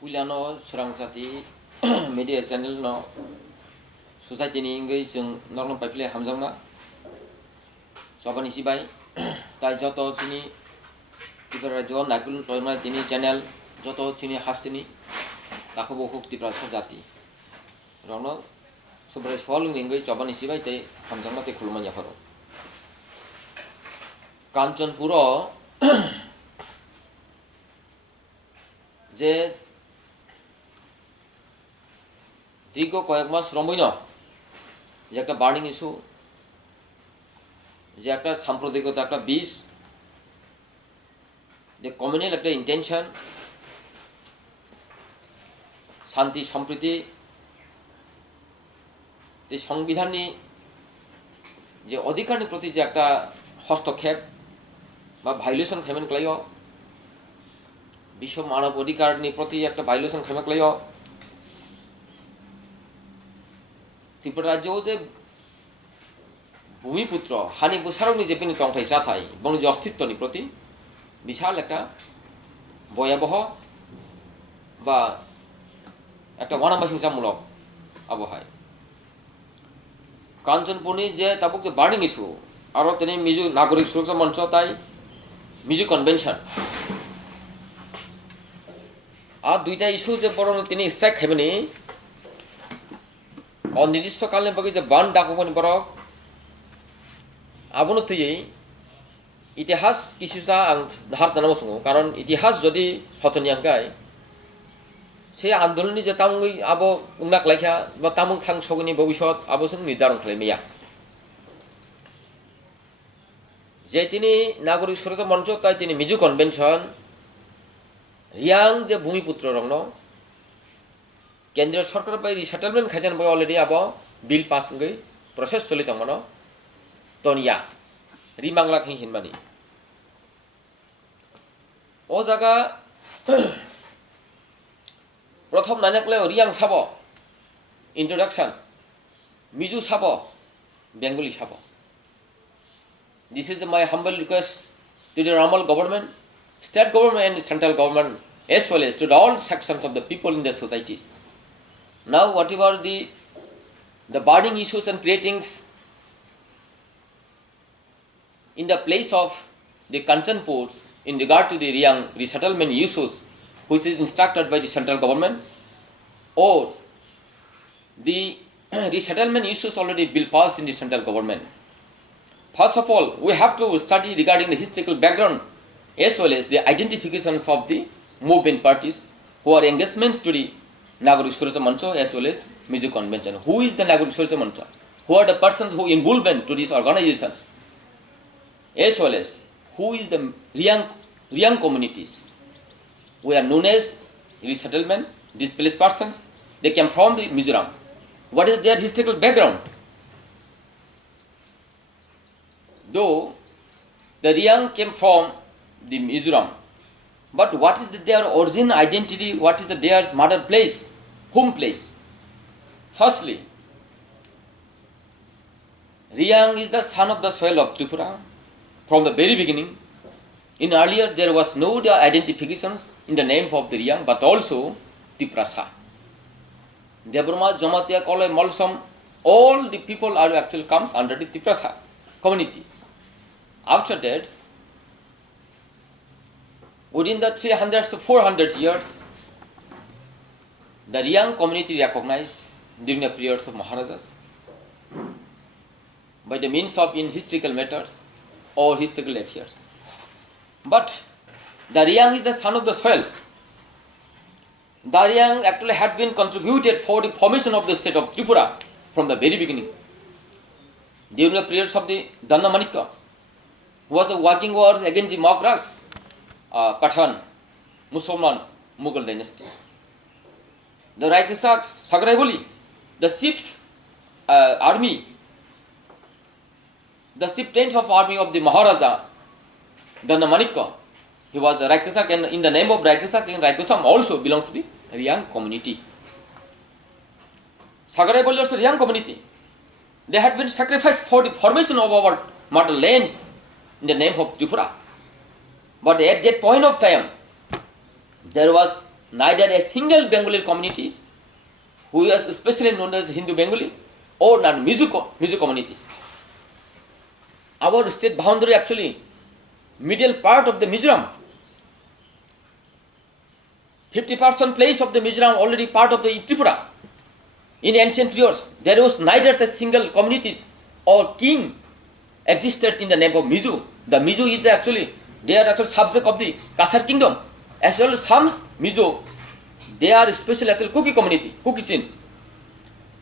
Puliano Srangsati media channel no society ni ngai jeng normal pipe hamjangna sobani sibai tai joto chini tipara jo nakul toina tini channel joto chini hastini takobo huk tipra sajati rono sobre swalung ngai sobani sibai te hamjangna te khulma ya kharo Kanchanpura যে দীর্ঘ কয়েক মাস রমইন যে একটা burning issue যে একটা সাম্প্রদায়িকতা একটা বিষ যে কমিউনাল একটা ইন্টেনশন শান্তি সম্প্রীতি এই সংবিধাননি যে অধিকারनि প্রতি যে একটা হস্তক্ষেপ বা ভায়োলেশন খাইমেন ক্লাইও विश्व मानव अधिकारनि प्रति एक भायोलेशन खालामख्लायो त्रिपुरा राज्योआव जे भूमिपुत्र हानि बुसारनि जे पिनि तंथाय जाथाय बंनि अस्तित्वनि प्रति विशाल एक भयाबह बा एक वनामासिंसामूलक आबहावाय कांचनपुरनि जे ताबुक जे बार्निंग इस्यू आरो तेनि मिजु नागरिक सुरक्षा मंच ताई मिजु कन्वेंशन आ दुईटा इस्यू जे बरं तिनी स्ट्राइक खाइबनि अनिर्दिष्ट कालनि बागै जे बान डाकुबनि बरक आबुनो थैयै इतिहास किछुटा आं धार दानाव सङो कारण इतिहास जदि सतनि आंगाय से आन्दोलननि जे तामुङै आबो उंनाक लाइखा बा तामुं थां सगनि भबिष्यत आबो जों निर्धारण खालामैया जे तिनी नागरिक सुरक्षा मंच ताई तिनी मिजु कन्वेंशन रियांग जे भूमिपुत्र रंगनो केंद्रीय सरकार बाय रिसेटलमेंट खायजान बाय अलरेडी आबो बिल पास गई प्रोसेस चलित दंगनो तनिया रिमांगला खै हिनमानि ओ जागा प्रथम नानाकले रियांग साबो इंट्रोडक्शन मिजु साबो बेंगली साबो this is my humble request to the रामल government state government and central government as well as to all sections of the people in the societies. Now whatever the burning issues and creatings in the place of the Kanchanpur in regard to the Riang resettlement issues which is instructed by the central government or the resettlement issues already bill passed in the central government. First of all, we have to study regarding the historical background as well as the identifications of the movement parties who are engagements to the Nagorik Suraja Mancha as well as Mizu Convention. Who is the Nagorik Suraja Mancha? Who are the persons who involvement to these organizations? As well as who is the Riang communities? We are known as resettlement, displaced persons. They came from the Mizoram. What is their historical background? Though the Riang came from the Mizoram, but what is their origin identity? What is their mother place, home place? Firstly, Riang is the son of the soil of Tripura from the very beginning. In earlier there was no identifications in the name of the Riang, but also Tiprasa. Debroma, Jamatia, Kolai, Molsam, all the people are actually comes under the Tiprasa communities. After that, within the 300 to 400 years, the Riang community recognized during the periods of Maharajas by the means of in historical matters or historical affairs. But the Riang is the son of the soil. The Riang actually had been contributed for the formation of the state of Tripura from the very beginning. During the periods of the Dhanna Manikka, who was working wars against the Maghras, Pathan, Musalman, Mughal dynasty. The Raikisaks, Sagraiboli, the chief army, the chief tenth of army of the Maharaja, Dhanna Manikka, he was a Raikisak, and in the name of Raikisak and Raikisam also belongs to the Riang community. Sagraiboli also Riang community. They had been sacrificed for the formation of our motherland in the name of Tripura. But at that point of time, there was neither a single Bengali community who is especially known as Hindu Bengali or non-Mizo community. Our state boundary actually middle part of the Mizoram. 50% place of the Mizoram already part of the Tripura. In ancient years, there was neither a single communities or king existed in the name of Mizo. The Mizo is actually, they are actually subject of the Kasar kingdom. As well as some Mizo, they are special actually Kuki community, Kuki-Chin.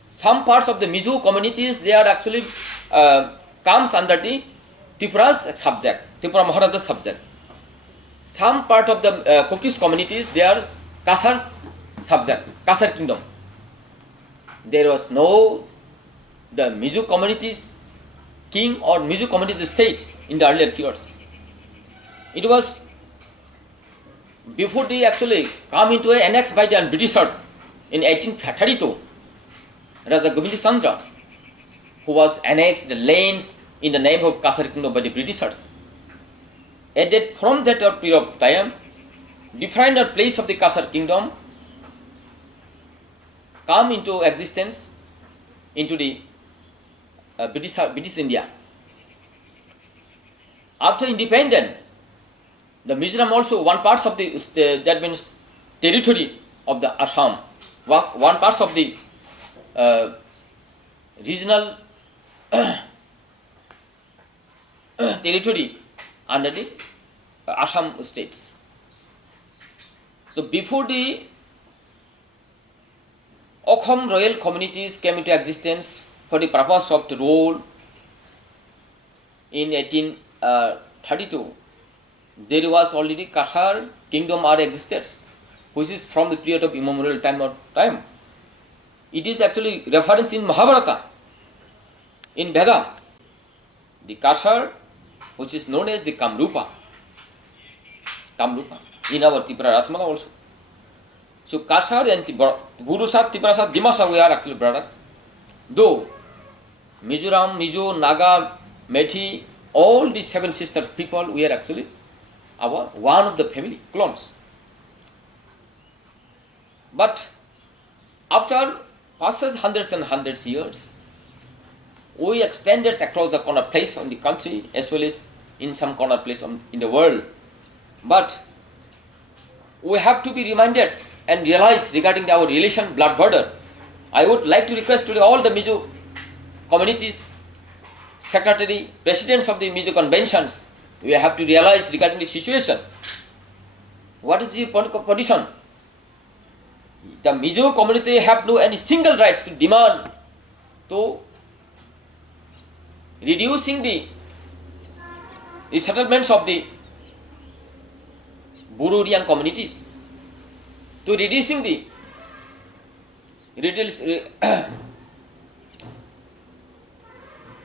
Some parts of the Mizo communities, they are actually comes under the Tripura's subject, Tripura Maharaja's subject. Some part of the Kukis communities, they are Kasar's subject, Kasar kingdom. There was no the Mizo communities king or Mizo communities states in the earlier years. It was before they actually come into an annex by the Britishers in 1832. Raja Govinda Chandra, who was annexed the lands in the name of Kasar kingdom by the Britishers. From that period of time, different place of the Kasar kingdom come into existence into the British India. After independence, the Mizoram also one part of the that means territory of the Assam, one part of the regional territory under the Assam states. So before the Okham royal communities came into existence for the purpose of the rule in 1832, there was already Kasar kingdom are existed, which is from the period of immemorial time. It is actually reference in Mahabharata, in Veda, the Kasar, which is known as the Kamrupa, in our Tripura Rasmala also. So Kasar and Gurusat, Triprasat, Dimasa, we are actually brother. Though Mizoram, Mizo, Naga, Methi, all these seven sisters people, we are actually our one of the family clones. But after passes hundreds and hundreds years, we extended across the corner place on the country as well as in some corner place in the world. But we have to be reminded and realize regarding our relation blood border. I would like to request to all the Mizo communities, secretary, presidents of the Mizo conventions, we have to realize regarding the situation. What is the position? The Mizo community have no any single rights to demand to reducing the settlements of the Bururian communities, to reducing the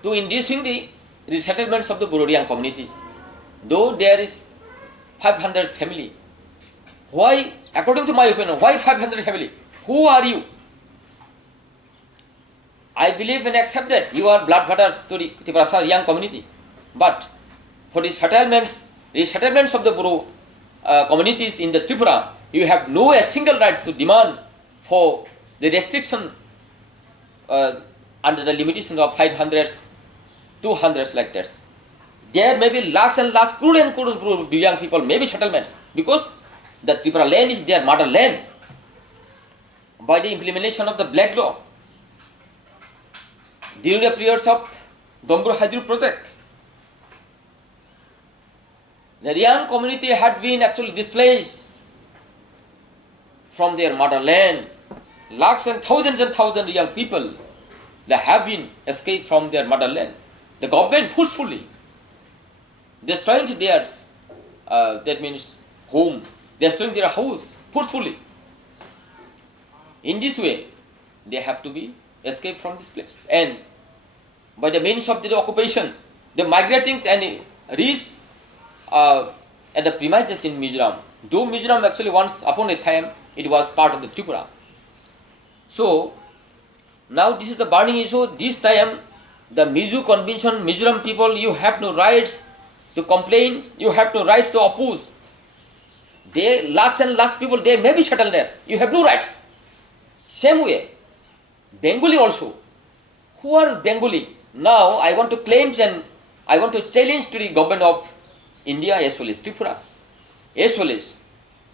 to inducing the resettlements of the Bururian communities. Though there is 500 family, why, according to my opinion, why 500 family? Who are you? I believe and accept that you are blood brothers to the Tripura young community, but for the resettlements of the Buru communities in the Tripura, you have no a single rights to demand for the restriction under the limitation of 500s, 200s like that. There may be lakhs and lakhs, crore and crores young people, maybe settlements, because the Tripura land is their motherland. By the implementation of the Black Law, during the periods of Dombro Hydro project, the young community had been actually displaced from their motherland. Lakhs and thousands young people, they have been escaped from their motherland. The government forcefully destroying their, that means home, destroying their house forcefully. In this way, they have to be escaped from this place. And by the means of the occupation, the migrating and reach at the premises in Mizoram. Though Mizoram actually once upon a time, it was part of the Tripura. So, now this is the burning issue. This time, the Mizo convention, Mizoram people, you have no rights to complain, you have no rights to oppose. They, lakhs and lakhs people, they may be settled there. You have no rights. Same way, Bengali also. Who are Bengali? Now I want to claim and I want to challenge to the government of India as well as Tripura, as well as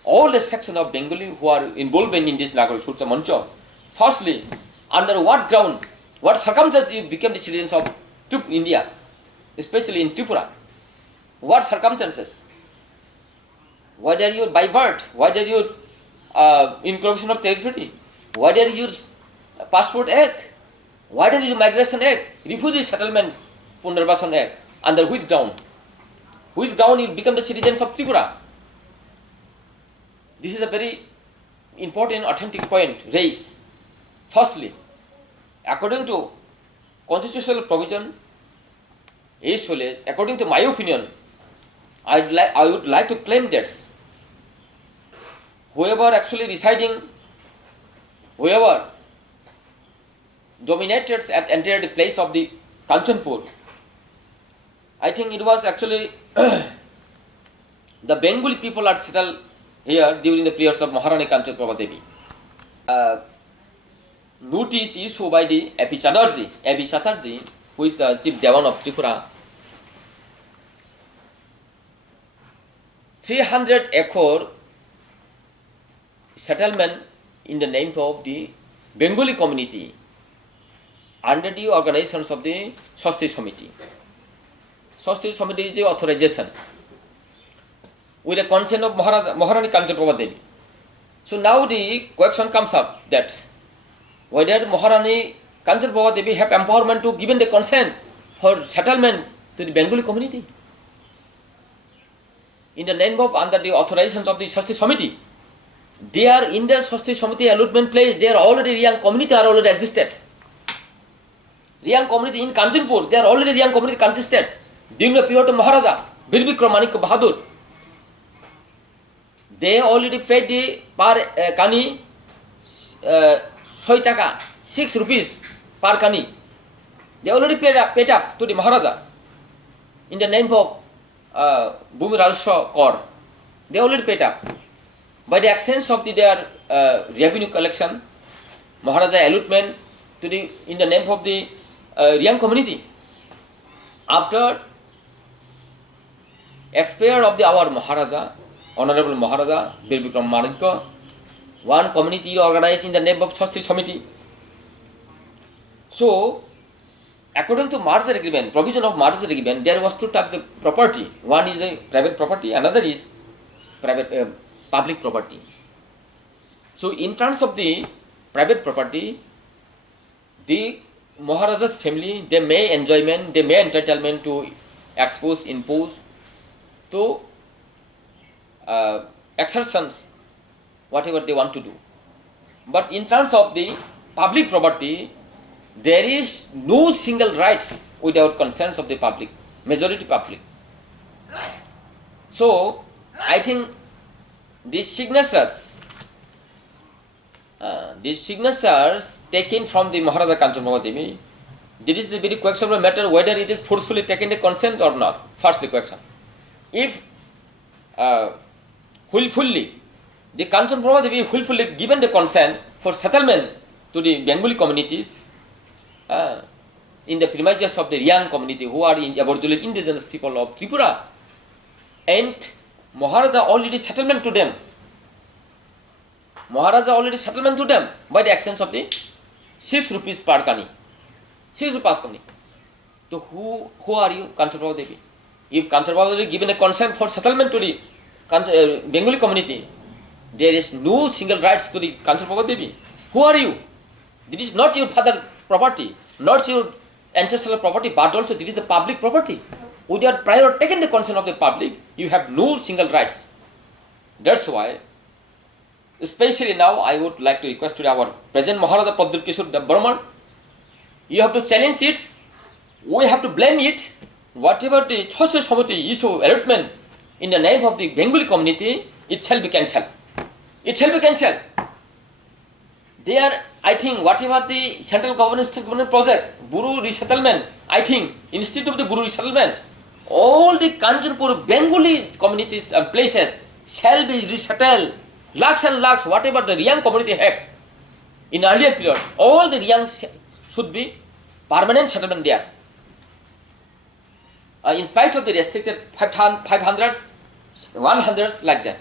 all the section of Bengali who are involved in this Nagarik Surya Mancha. Firstly, under what ground, what circumstances you became the citizens of India, especially in Tripura? What circumstances? Whether you by birth, whether you incorporation of territory, whether you passport act, whether you migration act, refugee settlement Punarvasan act, under which ground? Which ground you become the citizens of Tripura? This is a very important authentic point raised. Firstly, according to constitutional provision, as well as according to my opinion, I would like to claim that whoever actually residing, whoever dominated at entire the place of the Kanchanpur, I think it was actually the Bengali people are settled here during the periods of Maharani Kanchan Prabha Devi. Notice issued by the A.P. Chatterjee, who is the Chief Dewan of Tripura, 300-acre settlement in the name of the Bengali community under the organizations of the Swasti Samiti. Swasti Samiti is the authorization with the consent of Maharani Kanchan Prabha Devi. So now the question comes up that whether Maharani Kanchan Prabha Devi have empowerment to given the consent for settlement to the Bengali community in the name of under the authorizations of the Swasti Samiti. They are in the Swasti Samiti allotment place. They are already young community are already existed. Young community in Kanchanpur, they are already young community existed during the period of Maharaja Bir Bikram Manik Bahadur. They already paid the per kani 6 taka, 6 rupees per kani. They already paid up to the Maharaja in the name of Bhumi Rajaswa Kor. They already paid up. By the exchange of their revenue collection, Maharaja allotment to the in the name of the young community. After expired of our Maharaja, Honorable Maharaja Bir Bikram Manikya, one community organized in the name of Swasti Samiti. So, according to merger agreement, provision of merger agreement, there was two types of property. One is a private property, another is private public property. So, in terms of the private property, the Maharaja's family, they may enjoyment, they may entitlement to impose to exertions, whatever they want to do. But in terms of the public property, there is no single rights without consent of the public, majority public. So, I think these signatures taken from the Maharaja Kanchan Prabha Devi, this is the very questionable matter whether it is forcefully taken the consent or not. First the question. If willfully, the Kanchan Prabha Devi willfully given the consent for settlement to the Bengali communities in the premises of the Riang community who are in Aboriginal indigenous people of Tripura, and Maharaja already settlement to them. Maharaja already settlement to them by the exchange of the 6 rupees per kani. 6 rupees per kani. So who are you, Kanchan Prabha Devi? If Kanchan Prabha Devi given a consent for settlement to the Bengali community, there is no single rights to the Kanchan Prabha Devi. Who are you? This is not your father's property, not your ancestral property, but also this is the public property. Without prior taking the consent of the public, you have no single rights. That's why, especially now, I would like to request to our present Maharaja Pradyut Kishore Burman, you have to challenge it, we have to blame it, whatever the Swasti Samiti issue allotment in the name of the Bengali community, it shall be cancelled. It shall be cancelled. There, I think, whatever the central government, state government project, Buru resettlement, I think, instead of the Buru resettlement, all the Kanchanpur Bengali communities and places shall be resettled. Lakhs and lakhs, whatever the Riyang community have in earlier periods, all the Riyang should be permanent settlement there. In spite of the restricted 500s, 100s like that,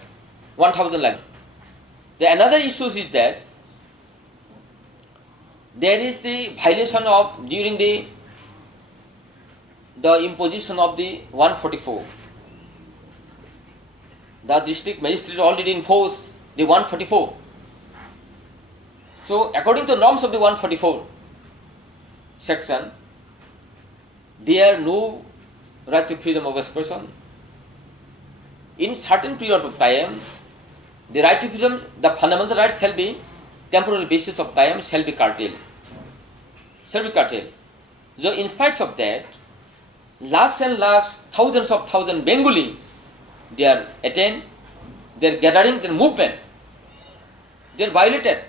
1000 like that. The another issue is that there is the violation of during the imposition of the 144. The district magistrate already enforced the 144. So according to norms of the 144 section, there no right to freedom of expression. In certain period of time, the right to freedom, the fundamental rights shall be temporary basis of time shall be curtailed. So in spite of that, lakhs and lakhs, thousands of thousands Bengali, they are attained, they are gathering their movement, they are violated.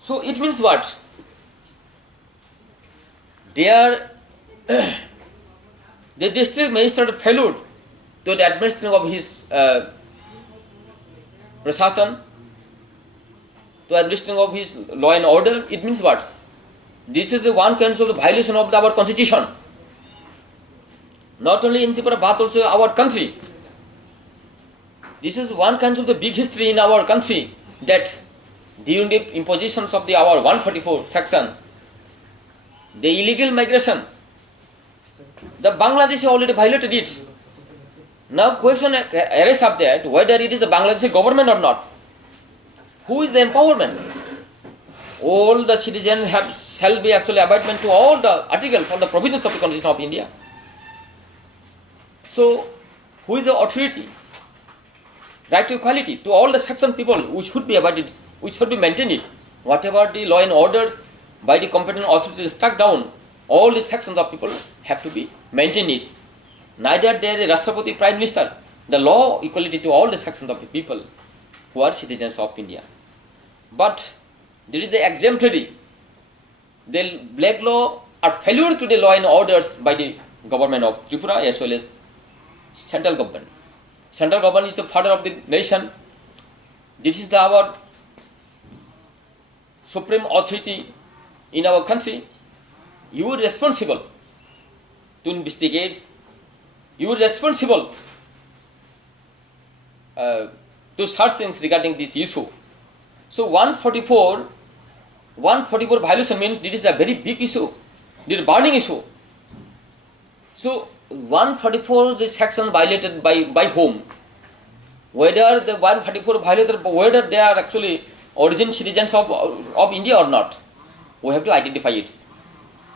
So it means what? They are the district magistrate failed to the administration of his prashasan, to administration of his law and order. It means what? This is the one kind of the violation of our constitution. Not only in Tripura but also our country. This is one kind of the big history in our country, that during the impositions of the our 144 section, the illegal migration, the Bangladesh already violated it. Now question arises up that whether it is the Bangladeshi government or not. Who is the empowerment? All the citizens shall be actually abidement to all the articles, all the provisions of the Constitution of India. So, who is the authority? Right to equality to all the section people, which should be abided, which should be maintained. Whatever the law and orders by the competent authority is struck down, all the sections of people have to be maintained. Neither there is Rashtrapati, Prime Minister. The law equality to all the sections of the people who are citizens of India. But there is the exemplary. The black law are failure to the law and orders by the government of Tripura as well as central government. Central government is the father of the nation. This is our supreme authority in our country. You are responsible to investigate. You are responsible to search things regarding this issue. So 144 violation means this is a very big issue. This is a burning issue. So 144 is section violated by whom? Whether the 144 violated, whether they are actually origin citizens of India or not, we have to identify it.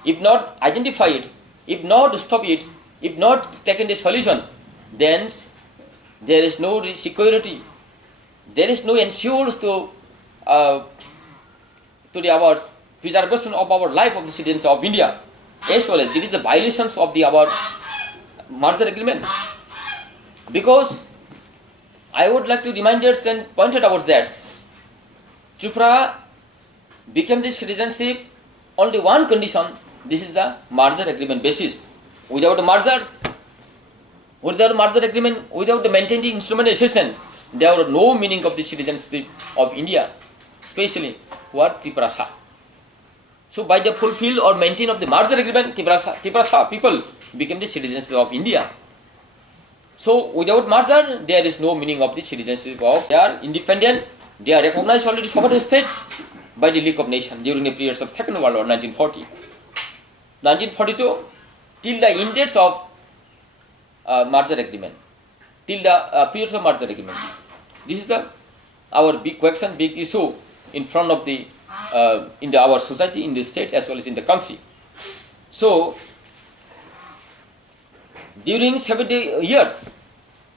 If not identify it, if not stop it, if not taken the solution, then there is no security, there is no ensures to the our preservation of our life of the citizens of India, as well as this is the violations of the our merger agreement. Because I would like to remind us and point out that Tripura became the citizenship only one condition. This is the merger agreement basis. Without mergers, without merger agreement, without the maintaining instrumentations, there are no meaning of the citizenship of India, especially who are Tripura. So by the fulfill or maintain of the merger agreement, Tripura people became the citizens of India. So without merger, there is no meaning of the citizenship of. They are independent. They are recognized already sovereign states by the League of Nations during the periods of Second World War, 1940, 1942, till the end dates of merger agreement, till the periods of merger agreement. This is our big question, big issue in front of the in our society, in the state as well as in the country. So during 70 years,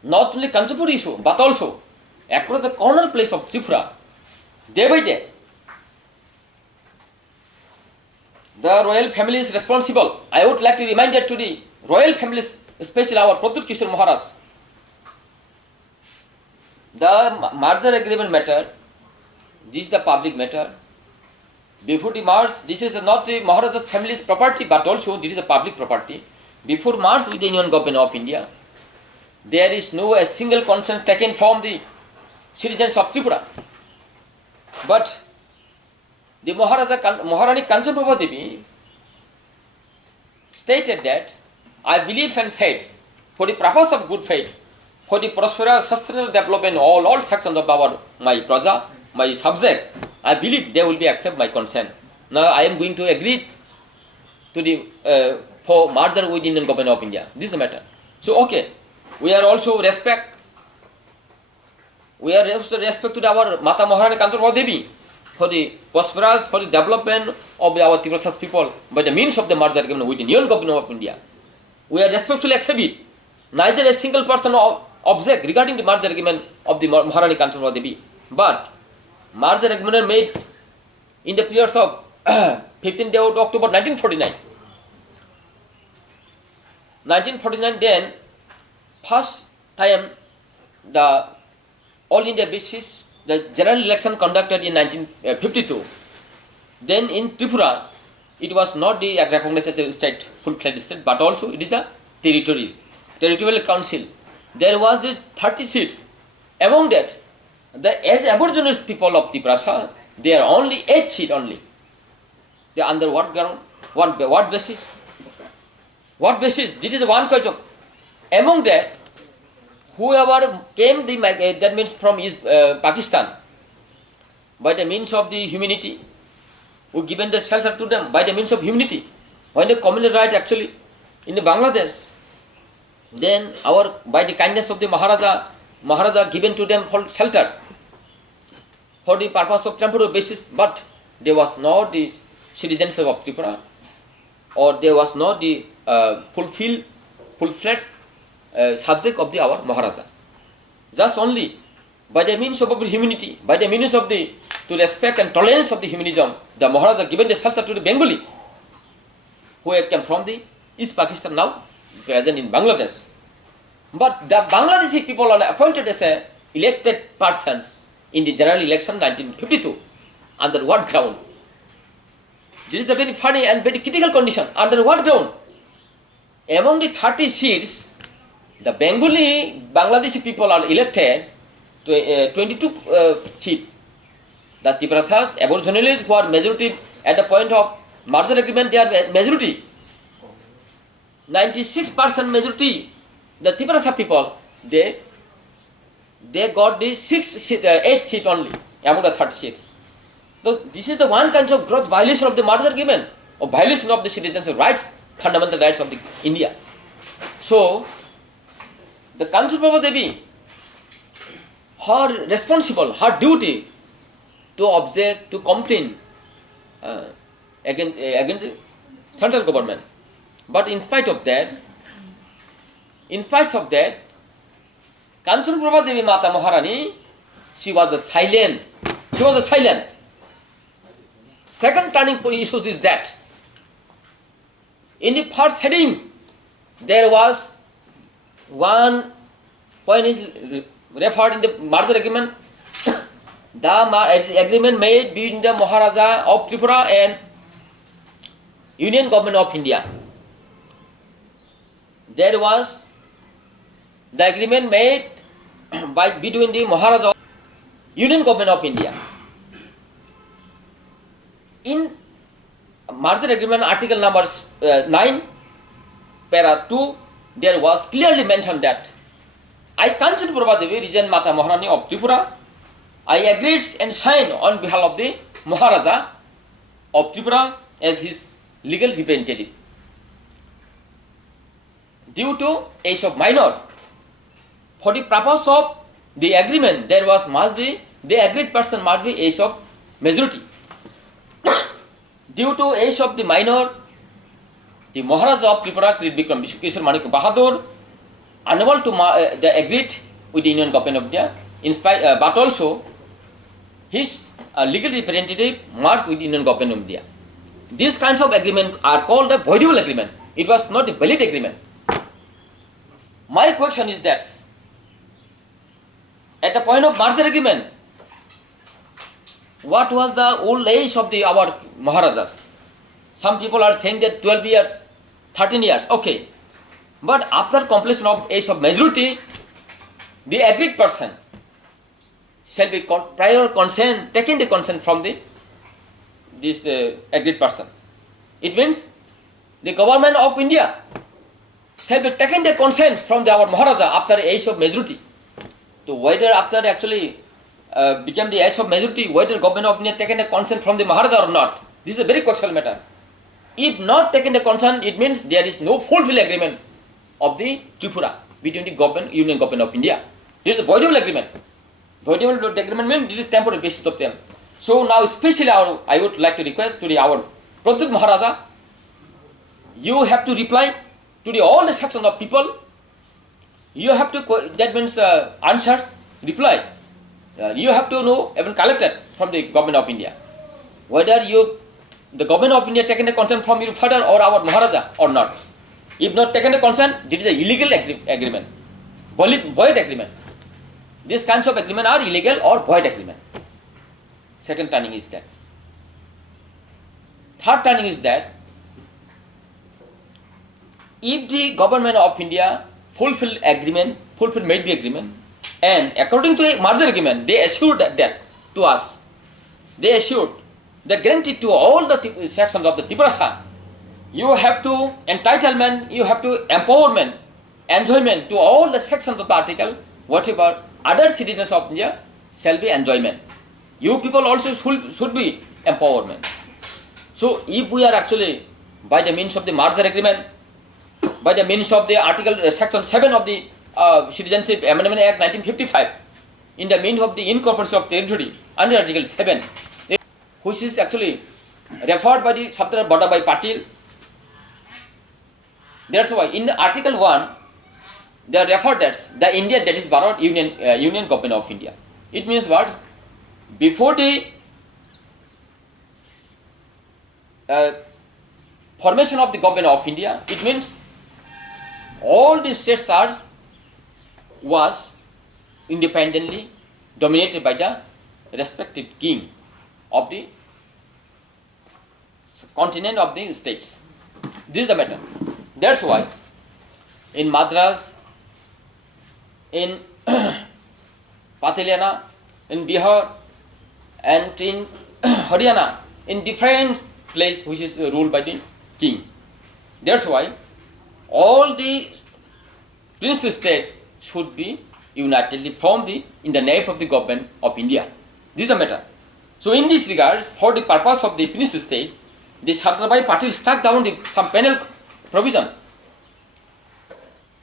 not only contemporary issue but also across the corner place of Tripura, day by day, the royal family is responsible. I would like to remind that to the royal families, especially our Pratyut Kishore Maharaj. The merger agreement matter, this is the public matter. Before the merge, this is not the Maharaja's family's property, but also this is a public property. Before merge with the Union Government of India, there is no a single consent taken from the citizens of Tripura. But the Maharani Kanchan Prabha Devi stated that I believe and faith for the purpose of good faith, for the prosperous sustainable development of all sections of my praja, my subject, I believe they will be accept my consent. Now I am going to agree to the for merger with Indian government of India. This is the matter. So okay, we are also respect to our Mata Maharani Kanchan Prabha Devi for the prosperous, for the development of our Tibrasas people by the means of the merger agreement with the Union government of India. We are respectfully accept it. Neither a single person object regarding the merger agreement of the Maharani Kanchan Prabha Devi. But merger agreement made in the periods of 15th day of October 1949. 1949 then, first time the All India basis, the general election conducted in 1952. Then in Tripura, it was not the recognized as a state, full-fledged state, but also it is a territorial council. There was the 30 seats. Among that, the Aboriginal people of Tripura, there are only 8 seats only. They are under what ground? What basis? What basis? This is one question. Among that, whoever came that means from Pakistan, by the means of the humanity, who given the shelter to them by the means of humanity, when the communal right actually in the Bangladesh, then by the kindness of the Maharaja given to them for shelter for the purpose of temporary basis, but there was not the citizens of Tripura, or there was not the full-fledged subject of our Maharaja. Just only by the means of humanity, by the means of to respect and tolerance of the humanism, the Maharaja given the shelter to the Bengali, who came from the East Pakistan, now present in Bangladesh. But the Bangladeshi people are appointed as elected persons in the general election 1952. Under what ground? This is a very funny and very critical condition. Under what ground? Among the 30 seats, the Bangladeshi people are elected to 22 seats. The Tibrasas, Aborigines who are majority at the point of merger agreement, they are majority. 96% majority, the Tibrasa people, they got the 8 seats only among the 36. So this is the one kind of gross violation of the merger agreement, or violation of the citizens' rights, fundamental rights of the India. So the Kanchan Prabha Devi, her duty to object, to complain against the central government. But in spite of that, Kanchan Prabha Devi Mata Maharani, she was silent. Second turning point issue is that in the first heading, there was one point is referred in the merger agreement. The agreement made between the Maharaja of Tripura and Union Government of India. There was the agreement made between the Maharaja of Union Government of India. In merger agreement article number 9, para 2, there was clearly mentioned that I, Kanchan Prabha Devi, Regent Mata Maharani of Tripura, I agreed and signed on behalf of the Maharaja of Tripura as his legal representative. Due to age of minor, for the purpose of the agreement, the agreed person must be age of majority. Due to age of the minor, the Maharaja of Tripura, Vikram Vishwakeshwar Manik Bahadur, unable to agreed with the Union Government of India, but also his legal representative merged with the Union Government of India. These kinds of agreements are called a voidable agreement. It was not a valid agreement. My question is that at the point of merger agreement, what was the old age of our Maharajas? Some people are saying that 12 years, 13 years, okay. But after completion of age of majority, the agreed person shall be prior consent, taking the consent from this agreed person. It means the government of India shall be taking the consent from our Maharaja after the age of majority. So whether after actually became the age of majority, whether government of India taken the consent from the Maharaja or not, this is a very questionable matter. If not taken the consent, it means there is no fulfilled agreement of the Tripura between the government, Union Government of India. This is a voidable agreement. Voidable agreement means this is temporary basis of them. So now especially I would like to request to our Pradut Maharaja, you have to reply to all the sections of people. You have to, that means answers, reply. You have to know, even collected from the government of India, whether the government of India taken the consent from your father or our Maharaja or not. If not taken the consent, it is an illegal agreement, void agreement. These kinds of agreement are illegal or void agreement. Second turning is that. Third turning is that if the government of India made the agreement, and according to a merger agreement, they assured that to us. They assured, they granted to all the sections of the Tripura, you have to entitlement, you have to empowerment, enjoyment to all the sections of the article, whatever other citizens of India shall be enjoyment. You people also should be empowerment. So if we are actually, by the means of the merger agreement, by the means of the article section 7 of the Citizenship Amendment Act 1955, in the means of the incorporation of territory under article 7, which is actually referred by the Sabdar Badabhai Patil. That's why in article 1, they are referred as the India that is borrowed Union Government of India. It means what? Before the formation of the Government of India, it means all the states was independently dominated by the respective king of the continent of the states. This is the matter. That's why in Madras, in Pataliana, in Bihar, and in Haryana, in different places which is ruled by the king. That's why all the prince state should be unitedly formed in the name of the government of India. This is the matter. So in this regard, for the purpose of the prince state, the Sardar Patil struck down some penal provision.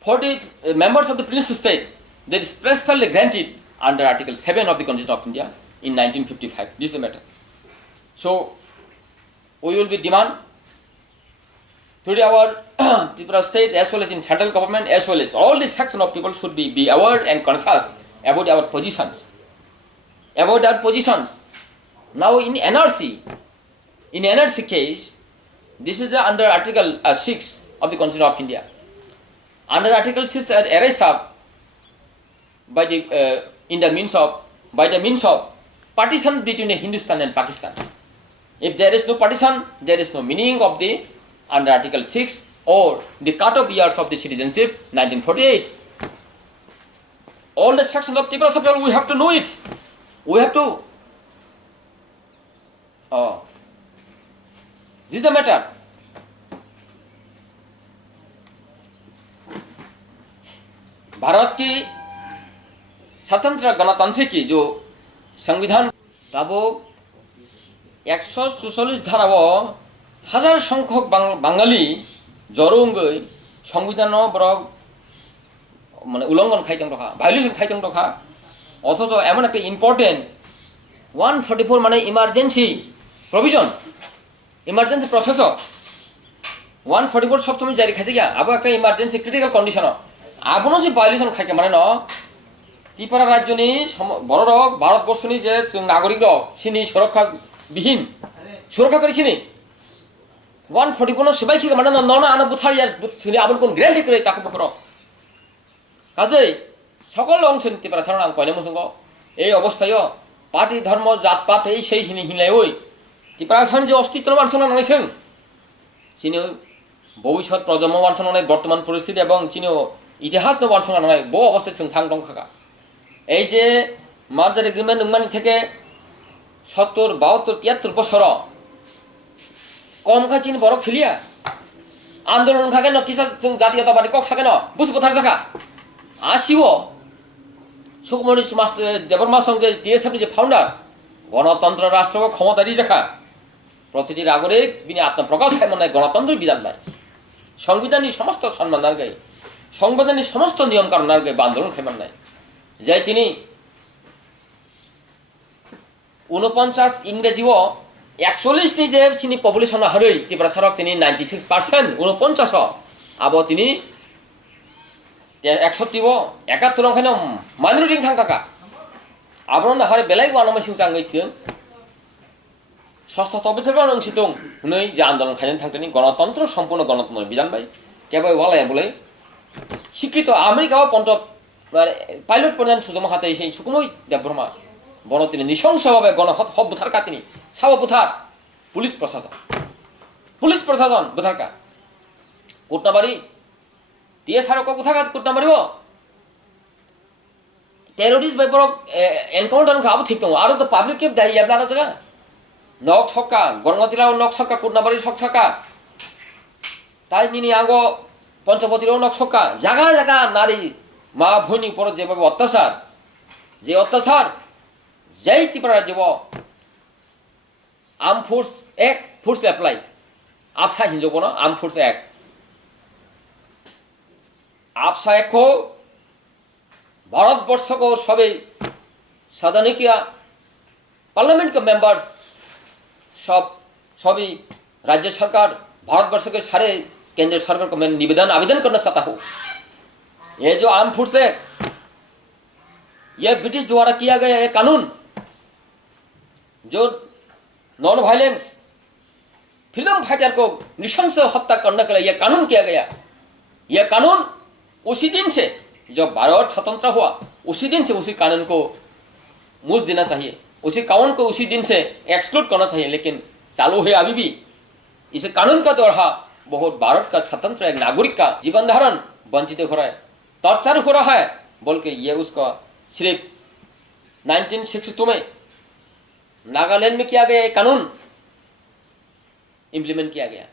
For the members of the prince state, they specially granted under Article 7 of the Constitution of India in 1955. This is the matter. So we will be demand today our Tripura state as well as in central government as well as all the section of people should be aware and conscious about our positions. About our positions. Now in NRC case, this is under Article 6 of the Constitution of India. Under Article 6 arrest by the means of partition between Hindustan and Pakistan. If there is no partition, there is no meaning of the under Article 6 or the cut-off years of the citizenship 1948. All the sections of Tripura people, we have to know it. We have to. This is the matter. Bharat की स्वतंत्र गणतंत्र की जो संविधान ताबो 144 ধারাও হাজার সংখ্যক বাঙালি জরুঙ্গই সংবিধান বরং মানে উল্লঙ্ঘন খাইতেন রখা ভায়োলেশন খাইতেন রখা অথচ এমন একটা ইম্পর্টেন্ট 144 মানে ইমার্জেন্সি প্রভিজন ইমার্জেন্সি প্রসেসর 144 সবসময় জারি খাইতে গিয়া আবো একটা ইমার্জেন্সি ক্রিটিক্যাল কন্ডিশন আগুনও সে ভায়োলেশন খাইকে মানে ন ত্রিপুরা রাজ্যনি বড় রক ভারতবর্ষনি যে নাগরিক রক সিনি সুরক্ষাবিহীন সুরক্ষা করি সিনি 144 সেবাই কি মানে ননা আনা বুথারি আর সিনি আবন কোন গ্যারান্টি করে তাকে বকর কাজেই সকল অংশ নিতে পারে সারা কয়লে মসঙ্গ এই অবস্থায় পার্টি ধর্ম জাতপাত এই সেই হিনি হিলাই ওই ত্রিপুরা সামনে যে অস্তিত্ব বাঞ্ছনা নাইছেন চিনি ভবিষ্যৎ প্রজন্ম বাঞ্ছনা নাই বর্তমান পরিস্থিতি এবং চিনি ইতিহাস নো বাঞ্ছনা নাই বহু অবস্থায় जों थां दंखागा এই যে মার্জার এগ্রিমেন্ট উংমানি থেকে 70 72 73 বছর কম খাচিন বড় খেলিয়া আন্দোলন খাকে ন কিসা জাতীয়তাবাদী কক থাকে ন বুঝ পথার জায়গা আসিও সুকুমণি দেবর্মা সঙ্গে ডিএসএফ যে ফাউন্ডার গণতন্ত্র রাষ্ট্র ক্ষমতারী রেখা প্রতিটি নাগরিক বিনি আত্মপ্রকাশ হয় মনে গণতন্ত্র বিধান নাই সংবিধানী সমস্ত সম্মান নার গায়ে সংবিধানী সমস্ত নিয়ম কারণ নার গায়ে আন্দোলন খাইমান নাই যাই তিনি 49 ইংরেজিও 41 নি যে চিনি পপুলেশন হারই ত্রিপুরা সরক তিনি 96% 49 আবো তিনি 61 71 ওখানে মাইনরিটি থাকা আবরণ হারে বেলাই ওয়ানামা সিংচাঙ্গৈছে ষষ্ঠ তবিথেরবান অংশিতং হুनै যে আন্দোলন খাইন থাকতেনি গণতন্ত্র সম্পূর্ণ গণতন্ত্র বিধান ভাই কেবল ওয়ালায়া বলে শিক্ষিত আমেরিকাও পন্ত পাইলট প্রধান সুজমা হাতে সেই সুকুমই দেববর্মা বড় তিনি নৃশংসভাবে গণহত হব বুথারকা তিনি সাব বুথার পুলিশ প্রশাসন বুথারকা কোটনাবাড়ি দিয়ে সারক বুথারকা কোটনাবাড়িব টেরোরিস্ট বাই বড় এনকাউন্টার আবু ঠিক দङ আরো তো পাবলিক কেপ দাই আপনারা জায়গা নক ছক্কা গণগতিরাও নক ছক্কা কোটনাবাড়ির ছক ছক্কা তাই নিনি আঙ্গ পঞ্চপতিরাও নক ছক্কা জায়গা জায়গা নারী মা ভৈনী পর যেভাবে অত্যাচার যে অত্যাচার যেই ত্রিপুরা রাজ্য আর্ম ফোর্স এক ফোর্স এপ্লাই আপসা হিঞ্জব না आर्म फोर्स एक्ट आपसा एक को भारतवर्ष को सबै सदनिकिया पार्लियामेंट के मेंबर्स सब सभी राज्य सरकार भारतवर्ष के सारे केंद्र सरकार को मैं निवेदन आवेदन करना चाहता हूँ ये जो आर्म फोर्स एक्ट ये ब्रिटिश द्वारा किया गया एक कानून जो नॉन वायलेंस फ्रीडम फाइटर को नृशंस हत्या करने के लिए यह कानून किया गया। यह कानून उसी दिन से जब भारत स्वतंत्र हुआ उसी दिन से उसी कानून को मूस देना चाहिए, उसी कानून को उसी दिन से एक्सक्लूड करना चाहिए, लेकिन चालू है अभी भी। इस कानून का द्वारा बहुत भारत का स्वतंत्र एक नागरिक का जीवन धारण वंचित हो रहा है, टॉर्चर हो रहा है बोल के ये उसका सिर्फ 1962 में नागालैंड में किया गया एक कानून इम्प्लीमेंट किया गया।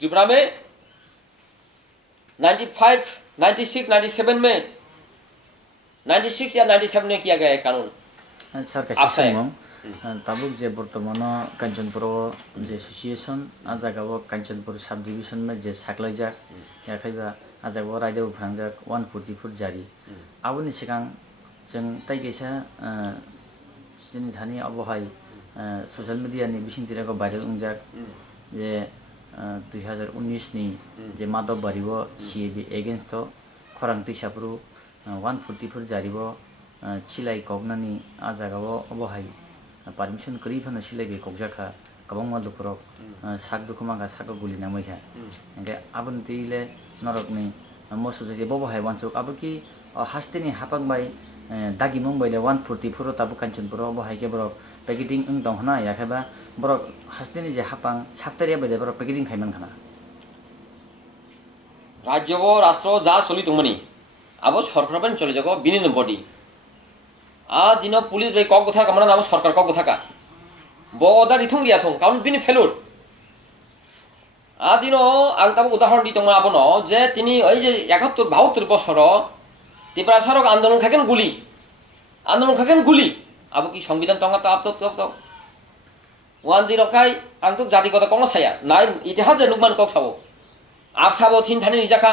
त्रिपुरा में 95, 96, 97 में 96 या 97 में किया गया एक कानून ताबुक जे बर्तमान कांचनपुर जे सिचुएशन आ जगह कांचनपुर सब डिविजन में जे साकलाइजाक याखैबा आ जगह रायदो फ्रांजाक 144 जारी आबोनि सिगां जों ताइगैसा जोंनि थानि अबहाय ससियेल मिडिया नि बिसिंतिराखौ भाइरेल उंजाक जे 2019 नि जे माधव बारिबो सीएबी एगेन्स्ट खरां दैसाफोरु 144 जारिबो सिलाइ कगनानि आ जगाव अबहाय पारमिशन करि फनो सिलाइ बे कगजाखा गोबां मादुफोराव साक दुखुमागा साक गुलिना मैखा ओंके आबुन तिले नरकनि मोसो जे बबहाय वानसुक आबुकि हास्तेनि हापांबाय दागि मुंबई 144 ताबु कांचनपुर अबहाय के बरक पैकेटिंग दंहना याखैबा बरक हास्तेनि जे हापां साक्तारिया बायदि बरक पैकेटिं खाइमान खाना राज्य राष्ट्र जा चलि दंमनि आबो सरकार बान चले जागो बिनि बडी आ दिन पुलिस बे कक गथा कामना नाम सरकार कक गथाका बदा रिथुं रिया थं काउन बिनि फेलुर आ दिन आं ताबो उदाहरण दि दङ आबनो जे तिनि ओइ जे 71 72 बছর त्रिपुरा सरक आंदोलन खाकेन गुली आबो कि संविधान तंगा तो आप तो 10 काई आं तो जातिगत कङ साया नाय इतिहास जे नुकमान कक साबो आप साबो थिन थानि निजाखा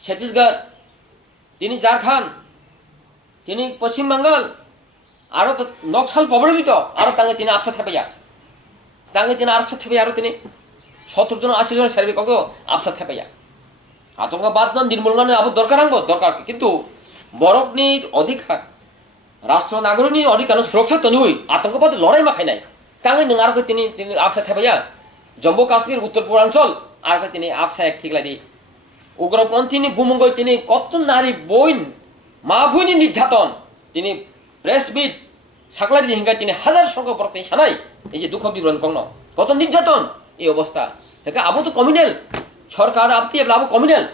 छत्तीसगढ़ तिनि झारखंड तिनि पश्चिम बंगाल आरो तो नक्सल प्रभावित आरो तांगे तिनि आपसा थेपाया तांगे तिनि आपसा थेपाया आरो तिनि 70 জন 80 জন সার্ভে কত आपसा थेपाया आतंकवाद निर्मूलन अब दरकार आंगो दरकार किंतु बरफनी अधिकार राष्ट्र नागरिकनि अधिकार सुरक्षा तो नहीं आतंकवाद लड़ाई मा खाइनाय तांगे नों आरो तिनि आपसा थेपाया जम्मू काश्मीर उत्तर पूर्वांचल आरो तिनि आपसा एक थिगलादि उग्रपन्थीनि भूमंगय तिनि कत नारी बइन मा भुइनि निर्यातन तिनि प्रेस मिट साकलादि हिंगा तिनि हजार संख्या बरफनि सानाय এই যে দুঃখ বিবরণ কংন কত নির্যাতন এই অবস্থা হেকা আবো তো কমিউনাল सरकार आपती अब कम्युनल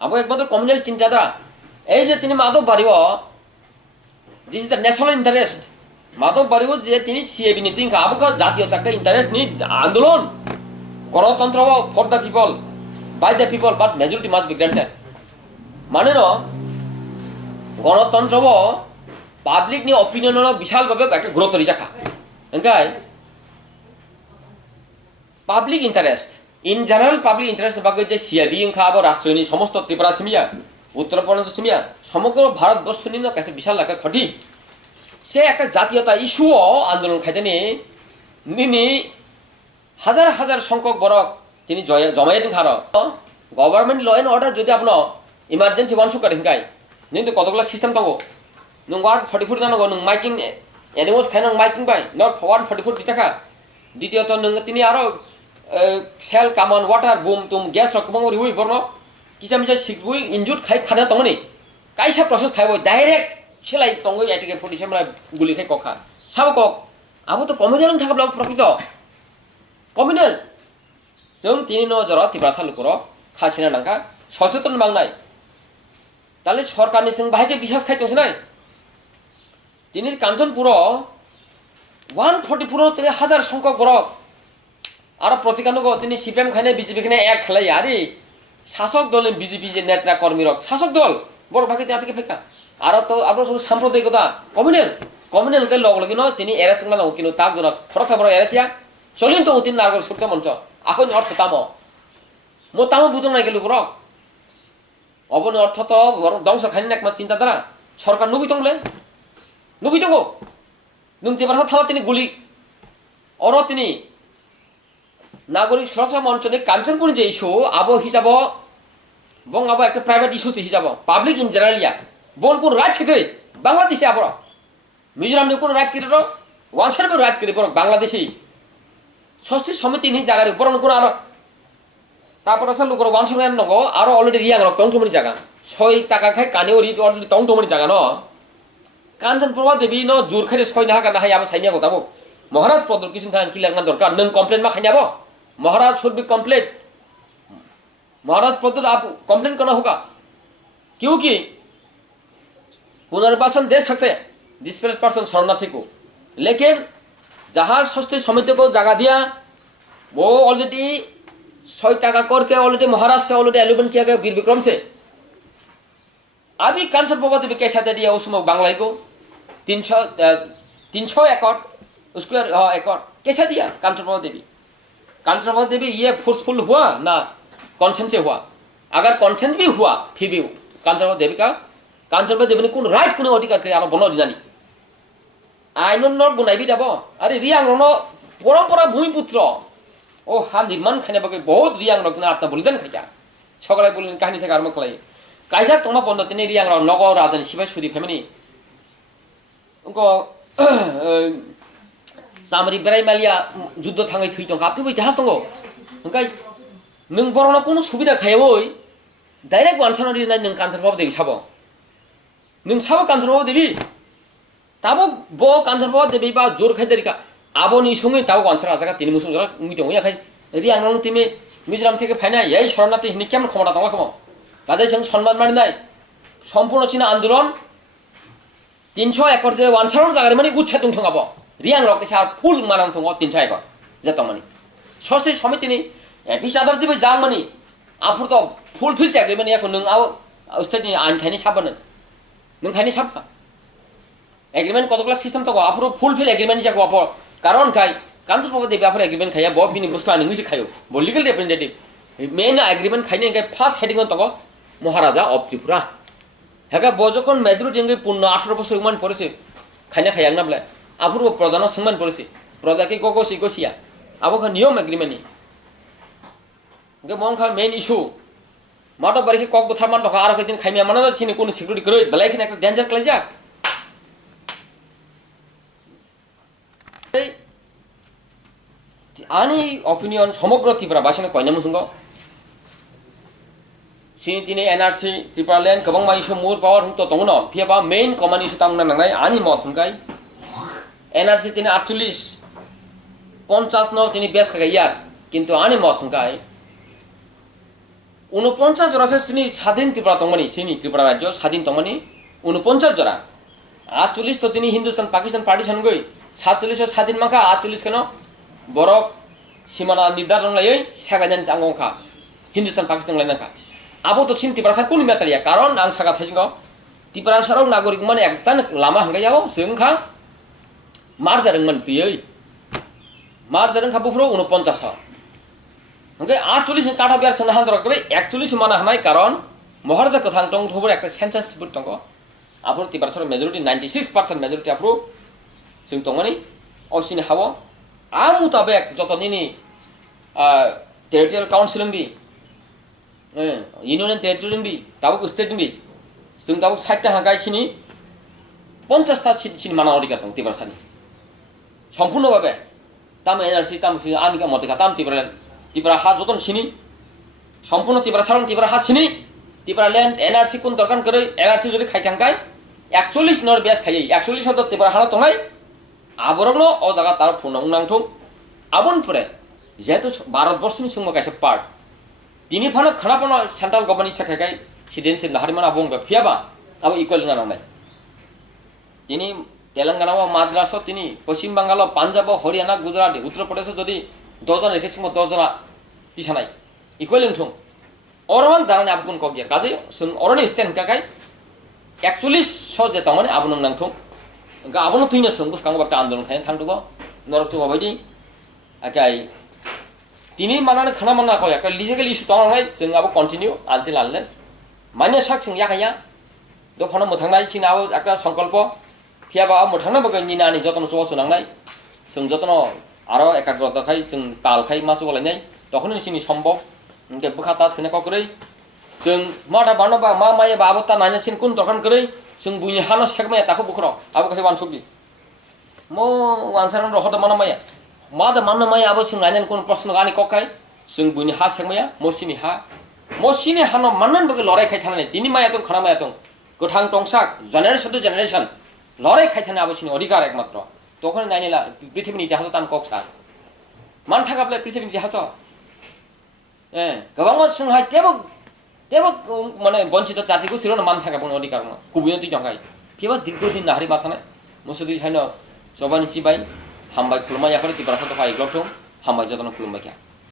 अब एकमात्र कम्युनल चिंताधारा এই যে তিনি মাধব বাড়িব this is the national interest Madhav বাড়িও যে তিনি সিএবি নীতি আবকা জাতীয়তা একটা ইন্টারেস্ট নি আন্দোলন গণতন্ত্র for the people by the people but majority must be granted মানে ন গণতন্ত্র পাবলিক নি অপিনিয়ন বিশালভাবে একটা গুরুত্ব রিজাখা ওंखाय public interest in general public interest বাকে যে সিআইবি ওंखा আবার রাষ্ট্রনি সমস্ত ত্রিপুরা সিমিয়া উত্তরপ্রদেশ সিমিয়া সমগ্র ভারতবর্ষনি কাছে বিশাল একটা খটি সে একটা জাতীয়তা ইস্যু আন্দোলন খাইতেনি নিনি হাজার হাজার সংখ্যক বরক তিনি জমায়েত খার গভর্নমেন্ট ল এন্ড অর্ডার যদি আপনার ইমার্জেন্সি ওয়ান সুকার হিংকাই কিন্তু কতগুলো সিস্টেম দङ नों 144 जानांगौ नों माइकिं एनिमल्स खाय नों माइकिं बाय नट 144 बिताखा द्वितीयत नों तिनि आरो सेल कामन वाटर बुम तुम गैस रखबं रिउइ बरन किजा मिजा सिगबुइ इनजुड खाय खाना तंगनि काइसा प्रोसेस खायबो डाइरेक्ट सेलाय तंगै एटिके 47 रा गुलि खाय कखा साबो कक आबो तो कम्युनाल थाखाब्ला प्रफिट कम्युनाल जों तिनि नजर तिब्रा सालुकर खासिना नांखा सचेतन बांनाय ताले सरकारनि जों बाहायके बिसास खायतंसनाय তিনি কাঞ্চনপুর 144 তিনি হাজার সংখ্যক বরক আর প্রতিকানুগ তিনি সিপিএম খানে বিজেপি খানে এক খেলাই আরে শাসক দল বিজেপি যে নেতা কর্মী রক শাসক দল বড় ভাগে থেকে ফেকা আর তো আপনার শুধু সাম্প্রদায়িকতা কমিউনাল কে লগ লগিনো তিনি এরাস না কিন্তু তাক জন খরচা বড় এরাসিয়া চলিন তো তিন নাগর সুরক্ষা মঞ্চ এখন অর্থ তামো মো তামো বুঝং নাই গেলু বরক অবন অর্থ তো ধ্বংস খানি একমাত্র চিন্তাধারা সরকার নুগি তংলে নুগি তঙ্গো নুং তেবারসা থামা তিনি গুলি অর তিনি নাগরিক সুরক্ষা মঞ্চনে কাঞ্চনপুর যে ইস্যু আবো হিসাব বং আবো একটা প্রাইভেট ইস্যু হিসাব পাবলিক ইন জেনারেলিয়া বন কোন রাজ খেতে বাংলাদেশে আবর মিজোরাম কোন রাজ করে ওয়ান সাইড রাজ করে বড় বাংলাদেশি ষষ্ঠী সমিতি নি জায়গার বরং কোন আর তারপর আসলে লোক ওয়ান সাইড নগ আর অলরেডি রিয়াং রক টংটমনি জায়গা 6 টাকা খায় কানে ওরি অলরেডি টংটমনি জায়গা ন কাঞ্চনপুর দেবী ন জোর খাই 6 নাহা কানা হাই আবো সাইনিয়া গতাবো মহারাজ প্রদর কিছু থান কিলার না দরকার নং কমপ্লেন মা খাইনাবো महाराज शुड बी कंप्लेंट महाराज प्रदर आप कंप्लेंट करना होगा क्योंकि पुनर्वासन दे सकते हैं डिस्प्लेड पर्सन शरणार्थी को लेकिन जहां षष्ठी समिति को जगह दिया वो ऑलरेडी 100 टाका करके ऑलरेडी महाराज से ऑलरेडी एलोबन किया गया वीर विक्रम से अभी कांचन प्रभा देवी कैसा दे दिया उसमें बांग्लाई को 300 एकड़ उसको एकड़ कैसा दिया कांचन प्रभा देवी कांचनप्रभा देवी ये फोर्सफुल हुआ ना कॉन्सेंट से हुआ अगर कॉन्सेंट भी हुआ फिर भी कांचनप्रभा देवी का कांचनप्रभा देवी ने कौन राइट कौन अधिकार करे आरो बनो दिनानी आइन न गुनाय भी जाबो अरे रियांग नो परंपरा भूमिपुत्र ओ हा निर्माण खाने बके बहुत रियांग नो आत्मा बलिदान खाया छगलाय बोलिन काहिनी থেকে आरम्भ खालाय कायजा तंमा पन्नतिनि रियांग नो नगर राजानि सिबाय सुदि फेमिनि उनको सामरी बेराय मालिया युद्ध थाङै थै दं आपनि इतिहास दङ ओंखाय नों बरना कोनो सुबिदा खायावै डाइरेक्ट वानसाना दिनाय नों कांचनप्रभा देवी साबो नों साबो कांचनप्रभा देवी ताबो ब कांचनप्रभा देवी बा जोर खायदारिका आबोनि सङै ताबो वानसाना जागा तिनि मुसुं जरा उमि दङ याखाय रि आंनाव तिमि मिजोराम থেকে फायनाय এই শরণার্থী হিনি কেমন ক্ষমতা দङ खम बादै जों सम्मान मानिनाय सम्पूर्ण चिना आन्दोलन 300 एकड़ जे वानसाना जागा माने उच्छेद दं थङाबो रियांग रक्ति सार फुल मानान थङ 300 एकड़ जतमनि ससे समितिनि एपि चादर दिबे जामनि आफुर त फुल फिल एग्रीमेंट याको नों आव स्टेटनि आइन खायनि साबनो नों खायनि साब एग्रीमेंट कतगला सिस्टम तको आफुर फुल फिल एग्रीमेंट जाको आफुर कारण खाय कांचनप्रभा देवी आफुर एग्रीमेंट खाया ब बिनि बुस्ला नोंसि खायो ब लीगल रिप्रेजेंटेटिव मेन एग्रीमेंट खायनि के फार्स्ट हेडिंग तको महाराजा अफ त्रिपुरा हेगा ब जखन मेजरिटी इंगे पूर्ण 18 বছর मान परेছে खायना खायां नाबले आफुर प्रधान सम्मान परेছে प्रजा के गगसि गसिया आबोखा नियम एग्रीमेंट नि गे मंखा मेन इशू माटो बारिके कक बथार मान दखा आरो दिन खायमिया माना छिनि कोन सिकिउरिटी गरै बलायखिन एक डेंजर क्लाइजा आनी ओपिनियन समग्र त्रिपुरा बासिनो कयना मुसुंगो सिनि तिने एनआरसी त्रिपुरा ल्यान्ड गोबां मा इशू मोर पावर हुंतो दङनो फियाबा मेन कमान इशू तांना नांनाय आनी मत हुंगाय एनआरसी तिने 48 50 न तिने बेस का यार किंतु आनी मत हुंगाय 49 जरा से सिनि स्वाधीन त्रिपुरा दङमनि सिनि त्रिपुरा राज्य स्वाधीन दङमनि 49 जरा 48 তো তিনি হিন্দুস্তান পাকিস্তান পার্টিশন গই 47 স্বাধীন মাখা 48 কেন বরক সীমানা নির্ধারণ লাই সাগাইনান চাঙ্গখা হিন্দুস্তান পাকিস্তাन লাইনাখা আবো তো সিন তিপ্রা কোন মেটারিয়া কারণ আং সাগা থাইজগো তিপ্রা সারাव नागरिक माने एकता लामा हंगायाव जोंखा मार जादोंमोन बियै मार जादों खाबुफ्राव 49 ओंके 48 काटा बियार सोना हान्दरक 41 माना हानाय कारण महाराजा कथां दं थबर एक सेन्सास टिपुट दंग आफोर तिबार सर मेजॉरिटी 96% मेजॉरिटी आफोर जों दंगनि असिनि हावो आ मुताबेक जतनिनि टेरिटरियल काउन्सिल दि यूनियन टेरिटरि दि दाबो स्टेट दि जों दाबो 60टा हागायसिनि 50टा सिनि माना अधिकार दं तिबार सानि सम्पूर्णभावे ताम एनआरसी ताम आनिका मतेका ताम तिब्रा हा जतन सिनी सम्पूर्ण तिब्रा सारन तिब्रा हा सिनी तिब्रा लैंड एनआरसी कुन दरकार करे एनआरसी যদি খাইতাंगाय 41 नर बेस खायै 41 हद तिब्रा हाना तंगाय आबरगनो अ जागा तार फुनां नांथुं आबन परे जेतु भारतबर्षनि सुंग कासे पार्ट दिनि फानो खनापनो सेंट्रल गवर्नमेंट साखाय सिडेंशियल हारिमाना बुंबा फियाबा आबो इक्वल नानाय दिनि तेलंगाना माद्रास तिनी पश्चिम बंगाल पांजाब हरियाणा गुजरात उत्तर प्रदेश जदि 10 जन रेखेसिम 10 जना तिसानाय इक्वल थुं अरमान दारानि आबुन कगिया काजे जों अरनि स्टेन काकाय 41 स जे तंगनि आबुन नांथुं गा आबुन थैनो जों बुसखांगो बाक्ता आन्दोलन खायन थांदुगो नरक चुबा बायदि आकाय तिनि मानानो खाना माना कय एक लिजिकल इशू तंगनाय जों आबो कन्टिन्यू आनटिल अनलेस माने साक जों याखाया द फनो मोथांनाय सिनाव एकटा संकल्प फियाबा मोथांना बगैनि नानि जतन चुवासु नांनाय जों जतन आरो एकाग्रता खाय जों ताल खाय मा चुवालायनाय तखनो सिनि सम्भव इनके बुखाता थैना ककरै जों माथा बानबा मा माये बाबता नायना सिन कुन दरखान करै जों बुनि हानो सेगमाया ताखौ बुखरो आबो खाय वानसुबि मो वानसारन रखद माना माया मादा मानना माया आबो जों नायना कुन प्रश्न गानि ककाय जों बुनि हा सेगमाया मसिनि हानो माननान बगे लराय खाय थानानै दिनि माया दं खाना माया दं गोथां टंसाक जेनेरेशन टु जेनेरेशन लड़ाई खायथाने आबोसिनि अधिकार एकमात्र तखन नायनिला पृथ्वीनि इतिहास तान कक्सा मान थागाब्ला पृथ्वीनि इतिहास गोबां जोंहाय तेबो माने वंचित जातिखौ सिरनो मान थागा बुंनो अधिकार न कुबुयति जंगाय केबा दीर्घदिन नाहारि माथानाय मुसुदि साइनो जबानि चिबाय हामबाय खुलुमाय याखरि तिब्राखौ फाय ग्लथुम हामबाय जतन खुलुमबाय